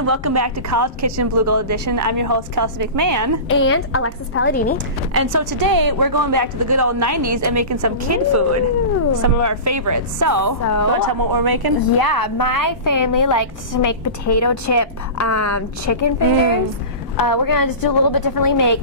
everyone, welcome back to College Kitchen Blue Gold Edition. I'm your host, Kelsie McMahon. And Alexis Palladini. And so today, we're going back to the good old 90s and making some kid food. Some of our favorites. So you want to tell them what we're making? Yeah, my family likes to make potato chip chicken fingers. We're going to just do a little bit differently, make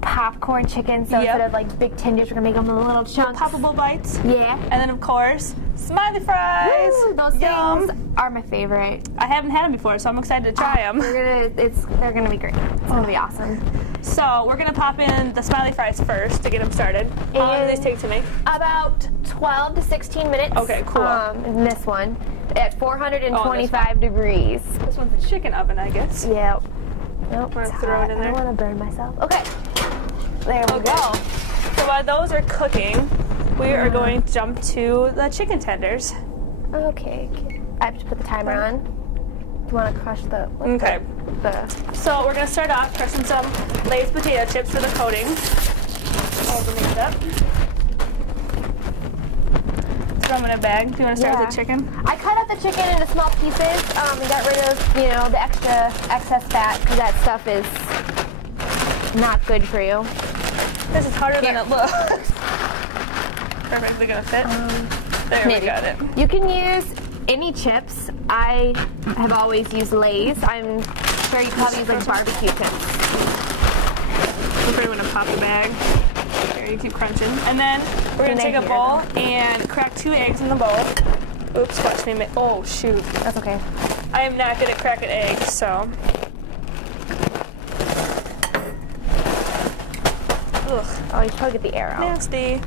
popcorn chicken, so instead of like big tenders, we're going to make them in little chunks. Poppable bites. Yeah. And then, of course, smiley fries. Woo, those things are my favorite. I haven't had them before, so I'm excited to try them. They're gonna be great. It's gonna be awesome. So we're gonna pop in the smiley fries first to get them started. How long do these take to make? About 12 to 16 minutes. Okay, cool. In this one, at 425 degrees. This one's a chicken oven, I guess. Yep. Nope. We're gonna throw it in there. I don't want to burn myself. Okay. There we go. So while those are cooking, we are going to jump to the chicken tenders. Okay. I have to put the timer on. Do you want to crush the... Okay. So we're going to start off crushing some Lay's potato chips for the coating. Hold the mix up. Throw them in a bag. Do you want to start with the chicken? I cut up the chicken into small pieces and got rid of, the excess fat, because that stuff is not good for you. This is harder than it looks. Perfectly gonna fit. There, we got it. You can use any chips. I have always used Lay's. I'm sure you probably use like barbecue chips. We're going to pop the bag. There, you keep crunching. And then we're going to take a bowl and crack 2 eggs in the bowl. Oops, watch me make. Oh, shoot. That's okay. I am not good at cracking eggs, so. Ugh. Oh, you should probably get the air out. Nasty.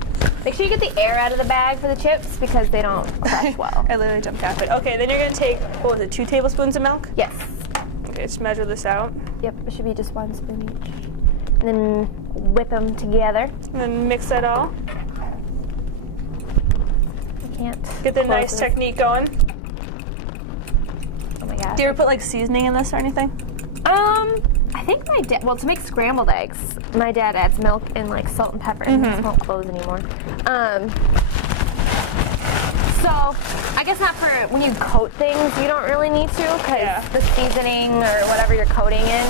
Make sure you get the air out of the bag for the chips because they don't crush well. I literally jumped half it. Okay, then you're going to take, what was it, 2 tablespoons of milk? Yes. Okay, just measure this out. Yep, it should be just 1 spoon each. And then whip them together. And then mix that all. I can't. Get the nice technique going. Oh my gosh. Do you ever put like seasoning in this or anything? I think my dad, to make scrambled eggs, my dad adds milk and like salt and pepper, and this won't close anymore. So I guess not for when you coat things, you don't really need to, because the seasoning or whatever you're coating in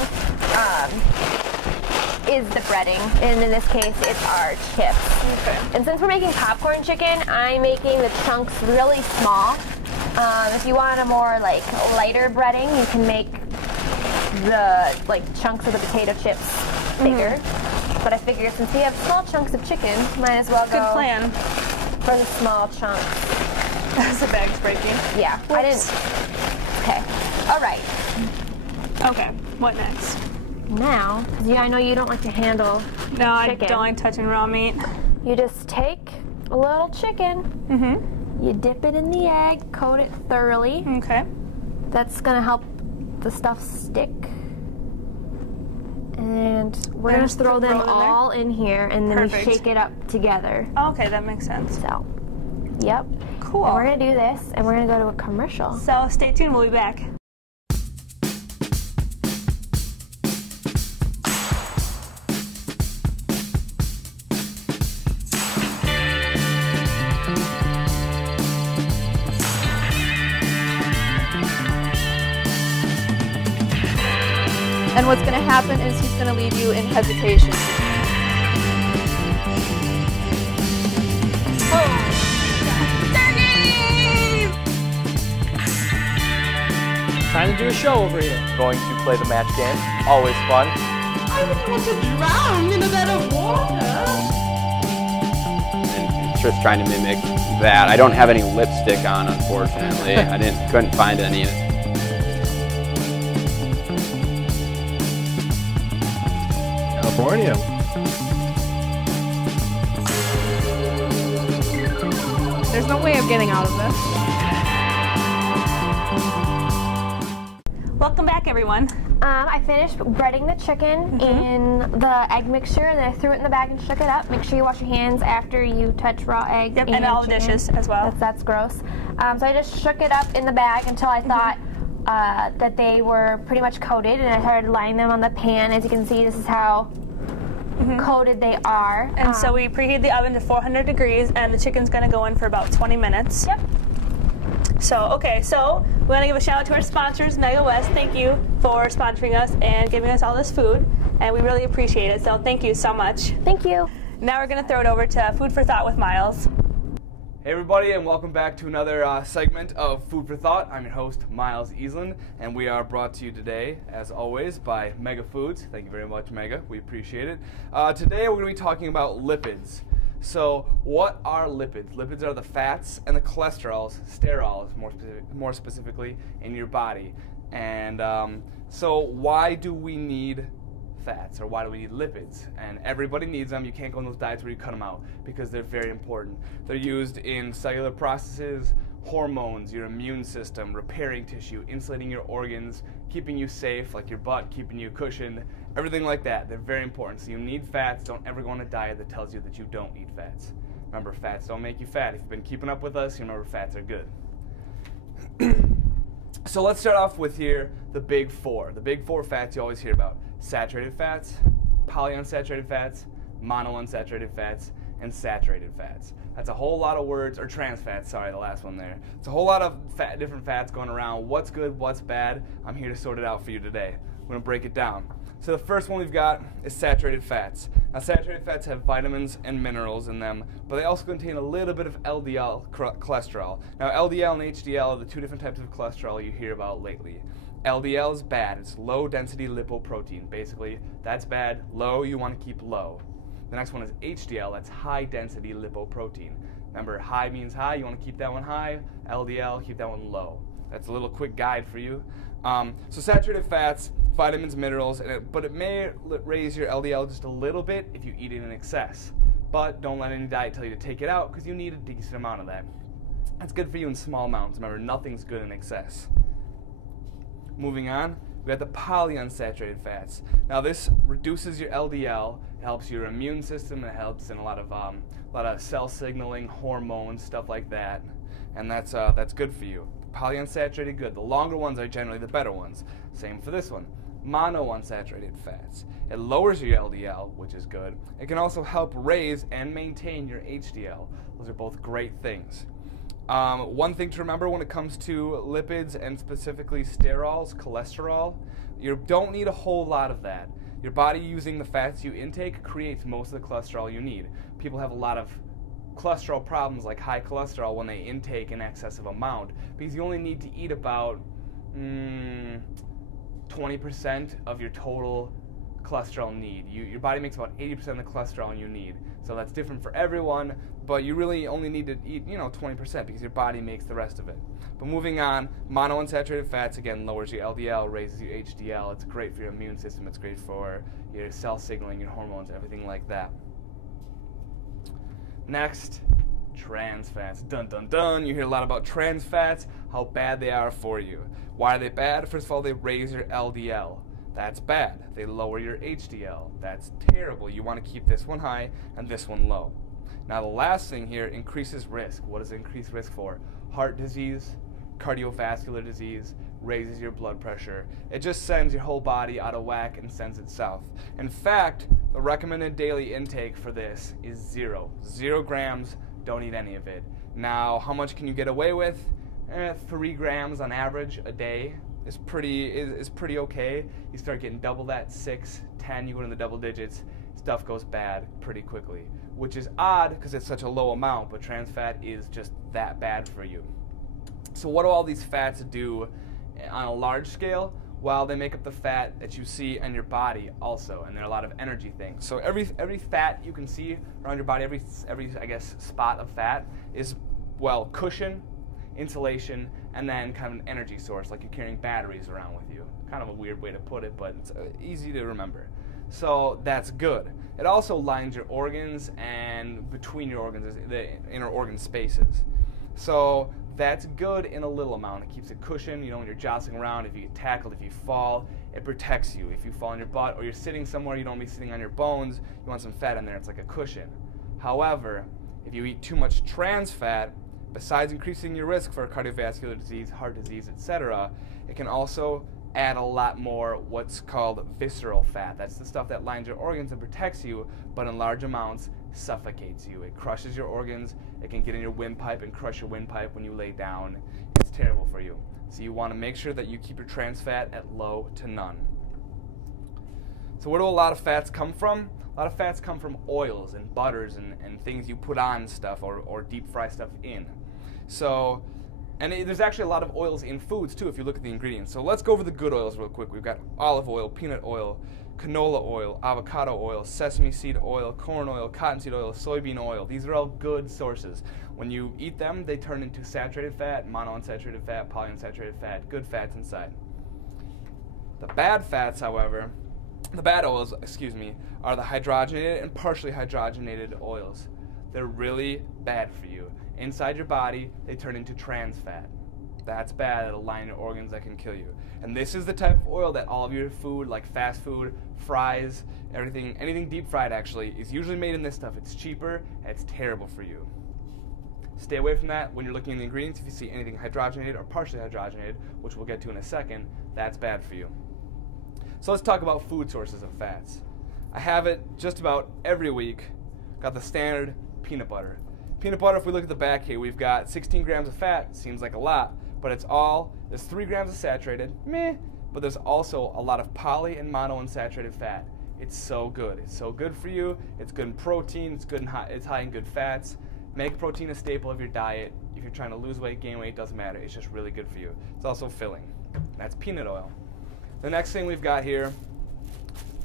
is the breading, and in this case, it's our chips. Okay. And since we're making popcorn chicken, I'm making the chunks really small. If you want a more lighter breading, you can make the chunks of the potato chips bigger. But I figure since we have small chunks of chicken, might as well go Good plan. for the small chunks. The bag's breaking. Yeah, Whoops. I didn't. Okay. All right. Okay. What next? Now, because I know you don't like to handle No, I chicken. don't like touching raw meat. You just take a little chicken. You dip it in the egg, coat it thoroughly. Okay. That's gonna help the stuff stick. And we're gonna throw them all in here, and then we shake it up together. Okay, that makes sense. So, yep. Cool. And we're gonna do this, and we're gonna go to a commercial. So stay tuned, we'll be back. And what's going to happen is he's going to leave you in hesitation. Trying to do a show over here. Going to play the match game. Always fun. I wouldn't want to drown in a bed of water. And it's just trying to mimic that. I don't have any lipstick on, unfortunately. I couldn't find any. California. There's no way of getting out of this. Welcome back, everyone. I finished breading the chicken in the egg mixture, and then I threw it in the bag and shook it up. Make sure you wash your hands after you touch raw egg. Yep, and all the dishes as well. That's gross. So I just shook it up in the bag until I thought that they were pretty much coated, and I started lining them on the pan. As you can see, this is how coated they are. And so we preheat the oven to 400 degrees, and the chicken's going to go in for about 20 minutes. Yep. So, okay, so we want to give a shout out to our sponsors, Mega West. Thank you for sponsoring us and giving us all this food, and we really appreciate it. So thank you so much. Thank you. Now we're going to throw it over to Food for Thought with Miles. Hey everybody, and welcome back to another segment of Food for Thought. I'm your host, Miles Easland, and we are brought to you today, as always, by Mega Foods. Thank you very much, Mega. We appreciate it. Today we're going to be talking about lipids. So, what are lipids? Lipids are the fats and the cholesterols, sterols more specifically, in your body. And so why do we need fats, or why do we need lipids? And everybody needs them. You can't go on those diets where you cut them out because they're very important. They're used in cellular processes, hormones, your immune system, repairing tissue, insulating your organs, keeping you safe, like your butt, keeping you cushioned, everything like that. They're very important. So you need fats. Don't ever go on a diet that tells you that you don't need fats. Remember, fats don't make you fat. If you've been keeping up with us, you remember fats are good. So let's start off with here the big four. The big four fats you always hear about: saturated fats, polyunsaturated fats, monounsaturated fats, and saturated fats. That's a whole lot of words, or trans fats, sorry, the last one there. It's a whole lot of different fats going around. What's good, what's bad? I'm here to sort it out for you today. We're going to break it down. So the first one we've got is saturated fats. Now saturated fats have vitamins and minerals in them, but they also contain a little bit of LDL cholesterol. Now LDL and HDL are the two different types of cholesterol you hear about lately. LDL is bad. It's low density lipoprotein. Basically, that's bad. Low, you want to keep low. The next one is HDL. That's high density lipoprotein. Remember, high means high. You want to keep that one high. LDL, keep that one low. That's a little quick guide for you. So saturated fats, vitamins, minerals, but it may raise your LDL just a little bit if you eat it in excess. But don't let any diet tell you to take it out, because you need a decent amount of that. That's good for you in small amounts. Remember, nothing's good in excess. Moving on, we got the polyunsaturated fats. Now this reduces your LDL, it helps your immune system, it helps in a lot of cell signaling, hormones, stuff like that, and that's good for you. Polyunsaturated, good. The longer ones are generally the better ones. Same for this one. Monounsaturated fats. It lowers your LDL, which is good. It can also help raise and maintain your HDL. Those are both great things. One thing to remember when it comes to lipids, and specifically sterols, cholesterol, you don't need a whole lot of that. Your body, using the fats you intake, creates most of the cholesterol you need. People have a lot of cholesterol problems, like high cholesterol, when they intake an excessive amount, because you only need to eat about 20% of your total cholesterol need. Your body makes about 80% of the cholesterol you need. So that's different for everyone, but you really only need to eat 20% because your body makes the rest of it. But moving on, monounsaturated fats, again, lowers your LDL, raises your HDL. It's great for your immune system. It's great for your cell signaling, your hormones, everything like that. Next, trans fats. Dun dun dun. You hear a lot about trans fats, how bad they are for you. Why are they bad? First of all, they raise your LDL. That's bad. They lower your HDL. That's terrible. You want to keep this one high and this one low. Now the last thing here, increases risk. What does it increase risk for? Heart disease, cardiovascular disease, raises your blood pressure. It just sends your whole body out of whack and sends it south. In fact, the recommended daily intake for this is 0 grams. Don't eat any of it. Now, how much can you get away with? 3 grams on average a day is pretty okay. You start getting double that, 6, 10, you go into the double digits, stuff goes bad pretty quickly, which is odd because it's such a low amount, but trans fat is just that bad for you. So what do all these fats do on a large scale? Well, they make up the fat that you see in your body also, and there are a lot of energy things. So every fat you can see around your body, every I guess spot of fat is, well, cushion, insulation, and then kind of an energy source, like you're carrying batteries around with you. Kind of a weird way to put it, but it's easy to remember. So that's good. It also lines your organs, and between your organs, the inner organ spaces. So that's good in a little amount. It keeps a cushion, when you're jostling around, if you get tackled, if you fall, it protects you. If you fall on your butt, or you're sitting somewhere, you don't want to be sitting on your bones, you want some fat in there, it's like a cushion. However, if you eat too much trans fat, besides increasing your risk for cardiovascular disease, heart disease, etc., it can also add a lot more what's called visceral fat. That's the stuff that lines your organs and protects you, but in large amounts suffocates you. It crushes your organs. It can get in your windpipe and crush your windpipe when you lay down. It's terrible for you. So you want to make sure that you keep your trans fat at low to none. So where do a lot of fats come from? A lot of fats come from oils and butters and things you put on stuff or deep fry stuff in. So, there's actually a lot of oils in foods too if you look at the ingredients. So let's go over the good oils real quick. We've got olive oil, peanut oil, canola oil, avocado oil, sesame seed oil, corn oil, cottonseed oil, soybean oil. These are all good sources. When you eat them, they turn into saturated fat, monounsaturated fat, polyunsaturated fat, good fats inside. The bad fats, however, the bad oils, are the hydrogenated and partially hydrogenated oils. They're really bad for you. Inside your body, they turn into trans fat. That's bad. It'll line your organs. That can kill you. And this is the type of oil that all of your food, like fast food, fries, anything deep fried actually, is usually made in this stuff. It's cheaper and it's terrible for you. Stay away from that when you're looking at the ingredients. If you see anything hydrogenated or partially hydrogenated, which we'll get to in a second, that's bad for you. So let's talk about food sources of fats. I have it just about every week. Got the standard peanut butter. Peanut butter, if we look at the back here, we've got 16 grams of fat. Seems like a lot, but there's 3 grams of saturated, but there's also a lot of poly and monounsaturated fat. It's so good. It's so good for you. It's good in protein. It's high in good fats. Make protein a staple of your diet. If you're trying to lose weight, gain weight, doesn't matter. It's just really good for you. It's also filling. That's peanut oil. The next thing we've got here,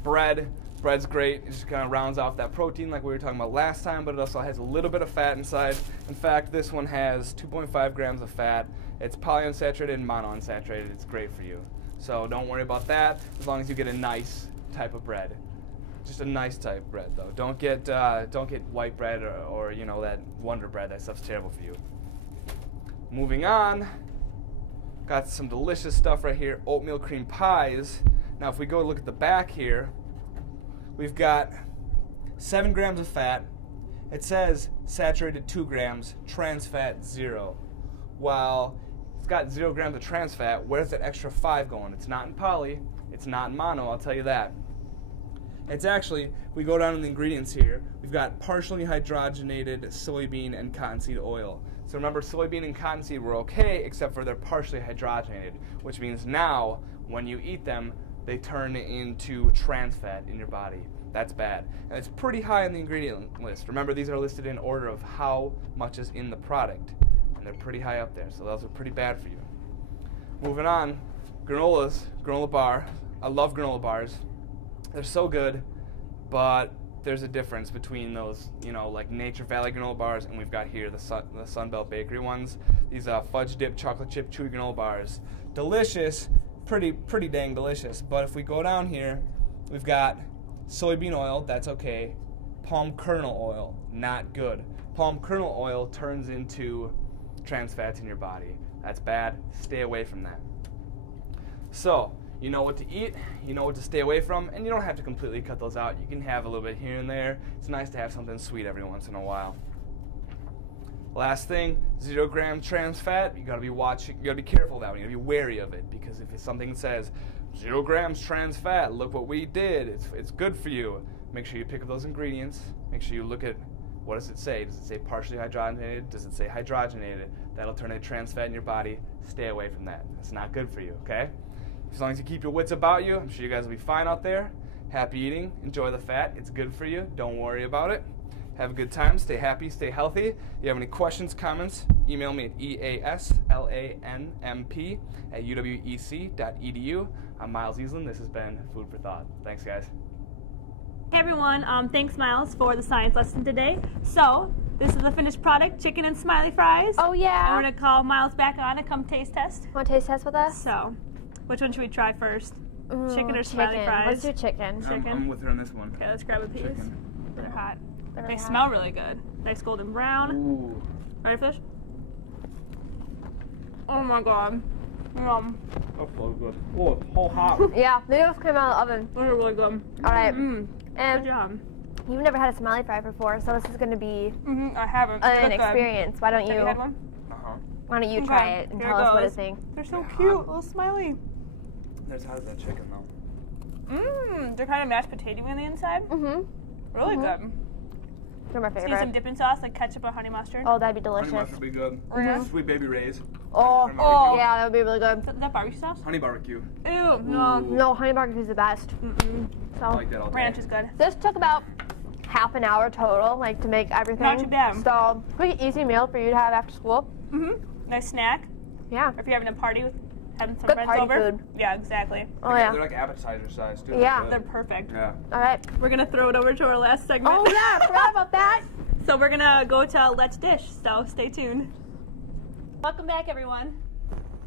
bread. Bread's great. It just kind of rounds off that protein like we were talking about last time, but it also has a little bit of fat inside. In fact, this one has 2.5 grams of fat. It's polyunsaturated and monounsaturated. It's great for you. So don't worry about that as long as you get a nice type of bread. Just a nice type of bread, though. Don't get white bread or that Wonder Bread. That stuff's terrible for you. Moving on, got some delicious stuff right here. Oatmeal cream pies. Now, if we go look at the back here, we've got 7 grams of fat. It says saturated 2 grams, trans fat 0. While it's got 0 grams of trans fat, where's that extra 5 going? It's not in poly. It's not in mono. I'll tell you that. It's actually, if we go down to the ingredients here, we've got partially hydrogenated soybean and cottonseed oil. So remember, soybean and cottonseed were okay, except for they're partially hydrogenated, which means now, when you eat them, they turn into trans fat in your body. That's bad. And it's pretty high on the ingredient list. Remember, these are listed in order of how much is in the product. And they're pretty high up there, so those are pretty bad for you. Moving on, granola bar. I love granola bars. They're so good, but there's a difference between those, like Nature Valley granola bars, and we've got here the Sunbelt Bakery ones. These fudge dip chocolate chip chewy granola bars. Delicious, pretty dang delicious. But if we go down here, we've got soybean oil, that's okay. Palm kernel oil, not good. Palm kernel oil turns into trans fats in your body. That's bad. Stay away from that. So, you know what to eat, you know what to stay away from, and you don't have to completely cut those out. You can have a little bit here and there. It's nice to have something sweet every once in a while. Last thing, 0 gram trans fat. You gotta be careful of that one. You gotta be wary of it, because if it's something that says 0 grams trans fat, look what we did. It's good for you. Make sure you pick up those ingredients. Make sure you look at what does it say. Does it say partially hydrogenated? Does it say hydrogenated? That'll turn into trans fat in your body. Stay away from that. It's not good for you. Okay. As long as you keep your wits about you, I'm sure you guys will be fine out there. Happy eating. Enjoy the fat. It's good for you. Don't worry about it. Have a good time. Stay happy. Stay healthy. If you have any questions, comments, email me at easlanmp@uwec.edu. I'm Miles Easland. This has been Food for Thought. Thanks, guys. Hey everyone, thanks Miles for the science lesson today. So, this is the finished product, chicken and smiley fries. Oh yeah. And we're gonna call Miles back on to come taste test. Want to taste test with us? So, which one should we try first? Chicken or smiley fries? Let's do chicken. I'm with her on this one. Okay, let's grab a piece. Chicken. They're hot. They're They hot. smell really good. Nice golden brown. Ooh. Ready for this? Oh my god. Yum. That's so good. Oh, it's so hot. Yeah, maybe it'll come out of the oven. They're really good. All right. Good And job. you've never had a smiley fry before, so this is going to be I haven't. an They're good. experience. Why don't Have you had one? Uh-huh. Why don't you try Okay, it and here tell us what goes. to think? They're so cute, little smiley. There's how does that chicken though? They're kind of mashed potato on the inside. Mm-hmm. Really good. They're my Let's get favorite. some dipping sauce, like ketchup or honey mustard. Oh, that'd be Honey delicious. mustard would be good. Sweet baby Ray's. Oh, Honey barbecue. yeah, that would be really good. Is that barbecue sauce? Honey barbecue. Ew, no. No, honey barbecue is the best. I So like that all day. Ranch is good. this took about half an hour total, like to make everything. Not too bad. So pretty easy meal for you to have after school. Nice snack. Yeah. Or if you're having a party with having some Good friends party over. food. Yeah, exactly. Oh yeah. They're like appetizer size too. Yeah. They're perfect. Yeah. All right. We're gonna throw it over to our last segment. Oh yeah, I forgot about that. So we're gonna go to Let's Dish, so stay tuned. Welcome back, everyone.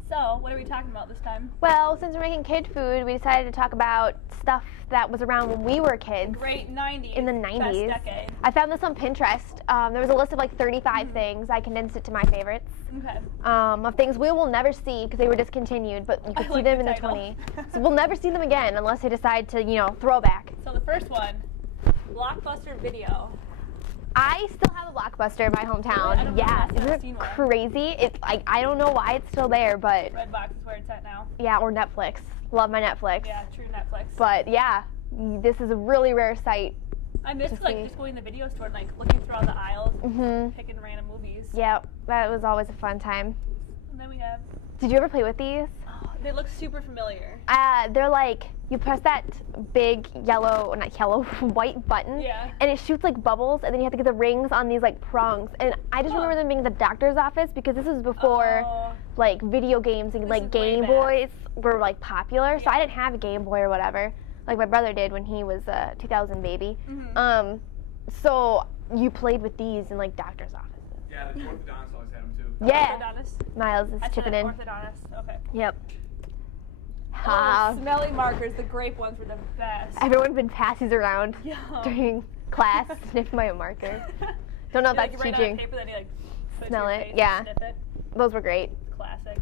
So, what are we talking about this time? Well, since we're making kid food, we decided to talk about stuff that was around when we were kids. Great 90s. In the Best 90s. decade. I found this on Pinterest. There was a list of like 35 things. I condensed it to my favorites. Okay. Of things we will never see because they were discontinued, but you could see like them the in the title. 20s. So we'll never see them again unless they decide to, you know, throw back. So the first one, Blockbuster Video. I still have a Blockbuster in my hometown. Really? I don't Yeah, know. I've isn't seen it one. crazy? It's like I don't know why it's still there, but Redbox is where it's at now. yeah, or Netflix. Love my Netflix. Yeah, true Netflix. But yeah, this is a really rare sight. I miss to like see. just going to the video store and like looking through all the aisles, Mhm. picking random movies. Yeah, that was always a fun time. And then we have, Did you ever play with these? they look super familiar. They're like, you press that big yellow, or not yellow, white button, Yeah. and it shoots like bubbles, and then you have to get the rings on these like prongs. And I just remember them being at the doctor's office because this was before Oh. like video games and This like is way Game back. Boys were like popular. So Yeah. I didn't have a Game Boy or whatever, like my brother did when he was a 2000 baby. Mm-hmm. So you played with these in like doctor's offices. Yeah, the orthodontists always had them too. Yeah, Orthodontist. Miles is I said chipping in. orthodontist. Okay. Yep. Oh, smelly markers, the grape ones were the best. Everyone been passes around Yeah. during class, sniff my marker. Don't know if Like, that's you write teaching. on paper, then you like put it Smell to your it, face and yeah. Sniff it. Those were great. Classic.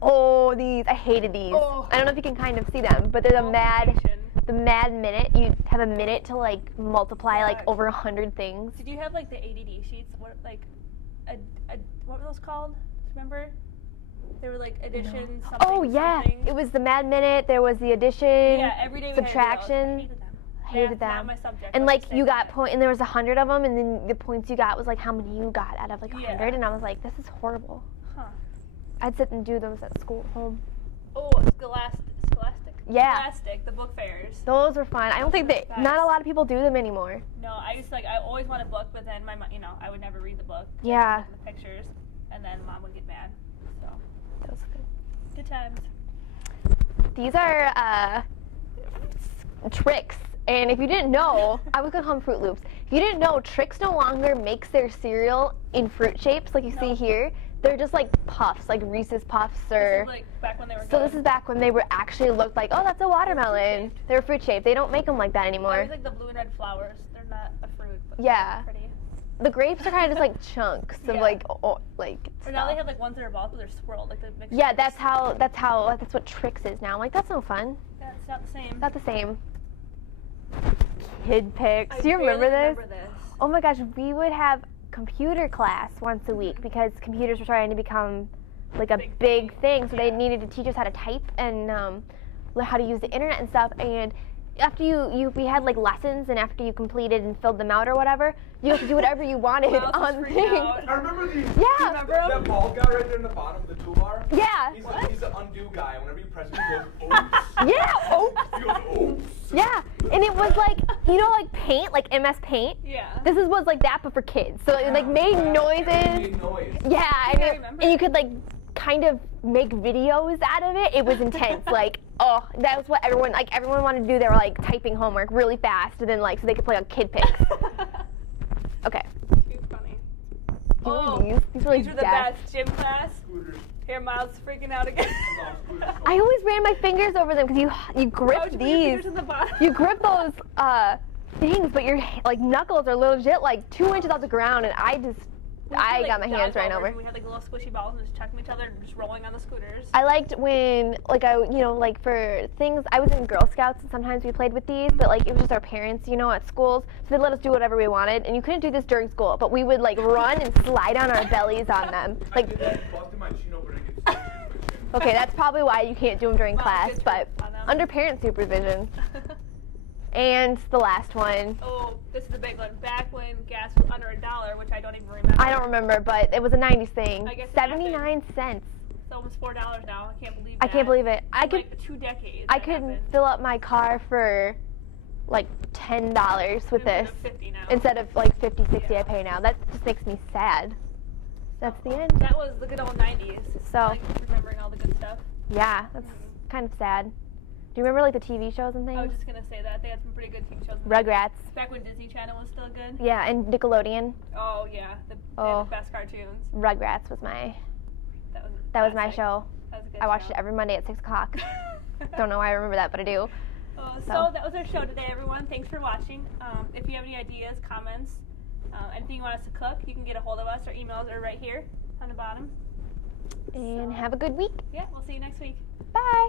Oh, these. I hated these. Oh. I don't know if you can kind of see them, but they're Multiplication. the mad minute. You have a minute to like multiply like Yeah. over 100 things. Did you have like the ADD sheets? What like, what were those called? Remember? They were like addition something. Oh yeah, something. it was the mad minute. There was the addition. Yeah, every day we had to do those. I subtraction. hated them. Hated That's not them. my subject. And I'll like just say you got that. point, and there was 100 of them, and then the points you got was like how many you got out of like 100, Yeah. and I was like, this is horrible. Huh. I'd sit and do those at school, home. Oh, Scholastic. Yeah. Scholastic, the book fairs. Those were fun. I don't think Those that were not a best. lot of people do them anymore. No, I used to, like, I always wanted a book, but then I would never read the book. Yeah. Look at the pictures, and then mom would get mad. So, Those were good. good times. These are Tricks, and if you didn't know, I was gonna hum Fruit Loops. If you didn't know, Tricks no longer makes their cereal in fruit shapes like you see here. They're just like puffs, like Reese's Puffs This or. is, like, back when they were So good. this is back when they were actually looked like, oh, that's a watermelon. fruit-shaped. They're fruit shaped. They don't make them like that I anymore. always like the blue and red flowers. They're not a fruit, but Yeah. they're pretty. The grapes are kind of just like chunks of Yeah. like Or now they stuff. have like ones that are balls, but they're swirled, like the mixed. Yeah, that's what Tricks is now. I'm like, that's no fun. That's not the same. Not the same. Kid pics. I Do you remember barely this? Remember this. Oh my gosh, we would have computer class once a week because computers were trying to become like a big thing. So they needed to teach us how to type and how to use the internet and stuff. And after we had like lessons, and after you completed and filled them out or whatever, you got to do whatever you wanted Miles was on freaking things. out. I remember these. Yeah. Remember 'em? That bald guy right there in the bottom of the toolbar. Yeah. He's the undo guy. Whenever you press it, he goes, oops. Yeah. Oops. He goes, oops. Yeah. And it was like, you know, like Paint, like MS Paint. Yeah. This was like that, but for kids. So it like made noises. Made noise. Yeah, I remember. and you could like kind of make videos out of it. It was intense. Like, oh, that was what everyone wanted to do. They were like typing homework really fast, and then like so they could play on Kid Pics. Okay. Too funny. Do you Oh, remember these? These were like These were the death. best. Gym class. Scooters. Here, Miles is freaking out again. I always ran my fingers over them because you Why grip would you put your these. fingers in the bottom? You grip those things, but your like knuckles are legit like 2 inches off the ground, and I got my hands ran over. We had like little squishy balls and just chucking each other and just rolling on the scooters. I liked when, like, like for things, I was in Girl Scouts and sometimes we played with these, but like it was just our parents, at schools, so they let us do whatever we wanted, and you couldn't do this during school, but we would like run and slide on our bellies on them. I Like, did that, busted my chin open and get stitches in my chin. Okay, that's probably why you can't do them during Well, class, good but for fun, huh? under parent supervision. And the last one. Oh, this is the big one. Back when gas was under $1, which I don't even remember. I don't remember, but it was a 90s thing. I guess it 79 cents. It's almost $4 now. I can't believe I that. can't believe it. In like 2 decades. I that could happened. fill up my car for like $10 with Instead this of 50 now. instead of like 50, 60 Yeah. I pay now. That just makes me sad. That's the end. That was the good old 90s. So- Like remembering all the good stuff. Yeah, that's kind of sad. Do you remember like the TV shows and I was things? just gonna say that they had some pretty good TV shows. Rugrats. Back when Disney Channel was still good. Yeah, and Nickelodeon. Oh yeah, they Oh. had the best cartoons. Rugrats was my That was my classic. show. That was a good I watched show. it every Monday at 6 o'clock. Don't know why I remember that, but I do. So that was our show today, everyone. Thanks for watching. If you have any ideas, comments, anything you want us to cook, you can get a hold of us. Our emails are right here on the bottom. And have a good week. Yeah, we'll see you next week. Bye.